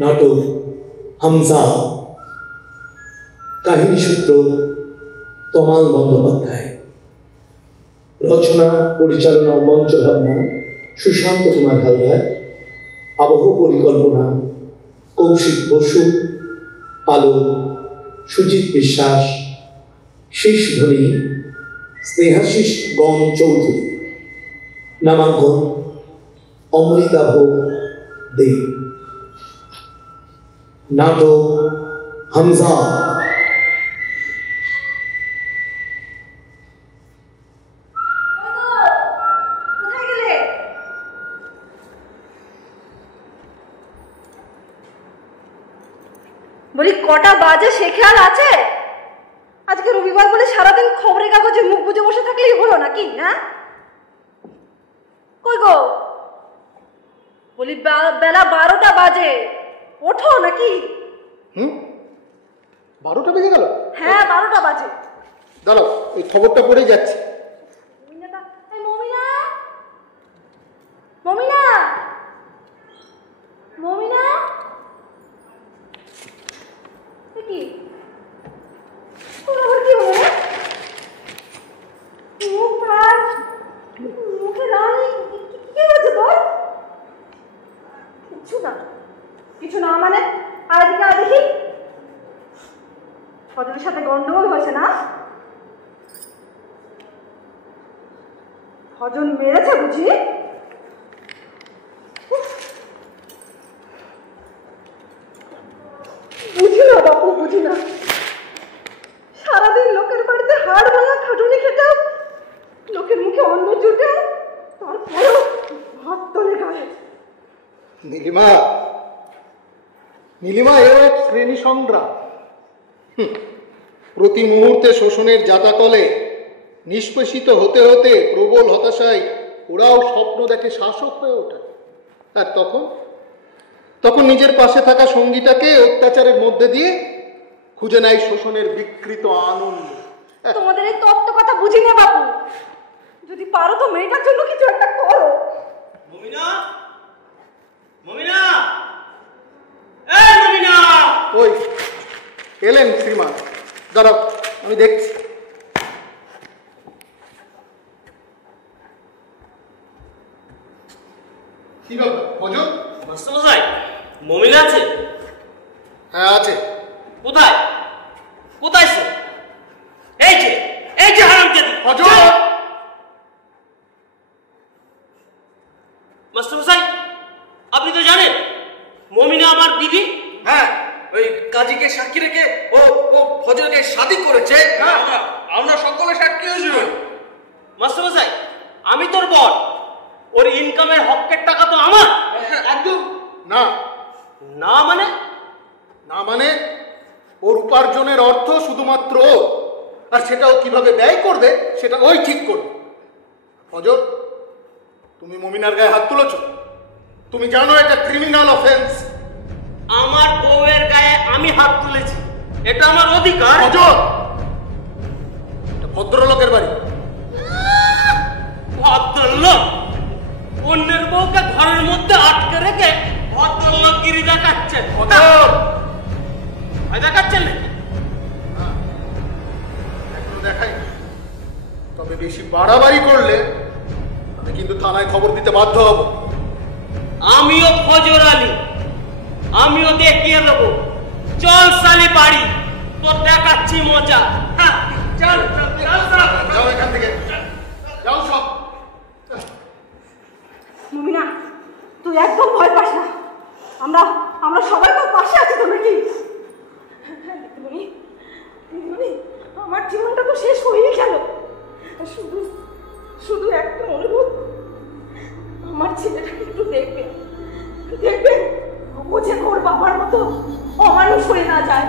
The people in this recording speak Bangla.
নাটক হামজা, কাহিনী সূত্র তমাল বন্দ্যোপাধ্যায়, রচনা পরিচালনা ও মঞ্চ ভাবনা সুশান্ত কুমার হালদার, আবহ পরিকল্পনা কৌশিক বসু, আলো সুজিত বিশ্বাস, শীষ ধ্বনি স্নেহাশিস গণ চৌধুরী, নামাঙ্কন অমৃতাভ দে। নাটক হামজা। বলি কটা বাজে সে খেয়াল আছে? আজকে রবিবার বলে সারাদিন খবরের কাগজে মুখ বুজে বসে থাকলেই হলো নাকি? হ্যাঁ কই গো, বলি বেলা 12টা বাজে, ওঠো নাকি? 12টা বেজে গেল? হ্যাঁ 12টা বাজে। দাঁড়াও, এই খবরটা পড়ে যাচ্ছে। মমিনা, মমিনা, মমিনা, কি তোর আবার কি হলো? মুখ ভার, মুখে রানি, কি হয়েছে তোর? কিছু না, কিছু না মানে? আর এদিকে দেখি, ফজলের সাথে গন্ডগোল হয়েছে না? ফজল মেরেছে বুঝি? বুঝি না বাপু, বুঝি না। সারাদিন লোকের বাড়িতে হাড় ভাঙা খাটুনি খেটেও, লোকের মুখে অন্ন জুটেও, তারপরেও ভাত তোলে গায়ে। নীলিমা, নীলিমা, এও এক শ্রেণী সংগ্রাম। প্রতি মুহূর্তে শোষণের জাতাকলে নিষ্পেষিত হতে হতে প্রবল হতাশায় ওরাও স্বপ্ন দেখে শাসক হয়ে ওঠে। আর তখন নিজের পাশে থাকা সঙ্গীটাকে অত্যাচারের মধ্যে দিয়ে খুঁজে নেয় শোষণের বিকৃত আনন্দ। তোমাদের এই তত্ত্ব কথা বুঝি না বাপু, যদি পারো তো মেয়েটার জন্য কিছু একটা করো। মমিনা, মমিনা, এই মমিনা! ওই এলেন শ্রীমান, দাঁড়াও আমি দেখছি। কি ব্যাপার ফজল? মাস্টারমশাই, মমিনা আছে? হ্যাঁ আছে। কোথায়? কোথায় সে? এই যে হারামজাদি ফজল! মাস্টারমশাই, আপনি তো জানেন মমিনা আমার দিদি। হ্যাঁ, ওই কাজীকে সাক্ষী রেখে ও ফজলকে শাদী করেছে। হ্যাঁ, আমরা সকলে সাক্ষী হয়েছি। মাস্টারমশাই, আমি তোর বর, ওর ইনকামের হকের টাকা তো আমার। একদম না। না মানে? না মানে ওর উপার্জনের অর্থ শুধুমাত্র আর সেটাও কিভাবে ব্যয় করবে সেটা ওই ঠিক করবে। ফজর, তুমি মমিনার গায়ে হাত তুলেছ, তুমি জানো এটা ক্রিমিনাল অফেন্স। আমার বউয়ের গায়ে আমি হাত তুলেছি, এটা আমার অধিকার। ফজর, এটা ভদ্রলোকের বাড়ি। ভদ্রলোক? অন্যের বউকে ঘরের মধ্যে আটকে রেখে ভদ্রলোক গিরি দেখাচ্ছেন? দেখাচ্ছেন নাকি? এখনো দেখাই, তবে বেশি বাড়াবাড়ি করলে আমি কিন্তু থানায় খবর দিতে বাধ্য হব। আমিও ফজর আলী, আমিও দেখিয়ে দেবো। চল সালি বাড়ি, তোর দেখাচ্ছি মজা। চল যাও এখান থেকে, যাও সব। মুমিনা, তুই একদম ভয় পাস না, আমরা আমরা সবাই তোর পাশে আছি তো নাকি? আমার জীবনটা তো শেষ হয়েই গেল, শুধু শুধু একটা অনুরোধ, আমার ছেলেটাকে একটু দেখবেন, ও যে ওর বাবার মতো অমানুষ হয়ে না যায়।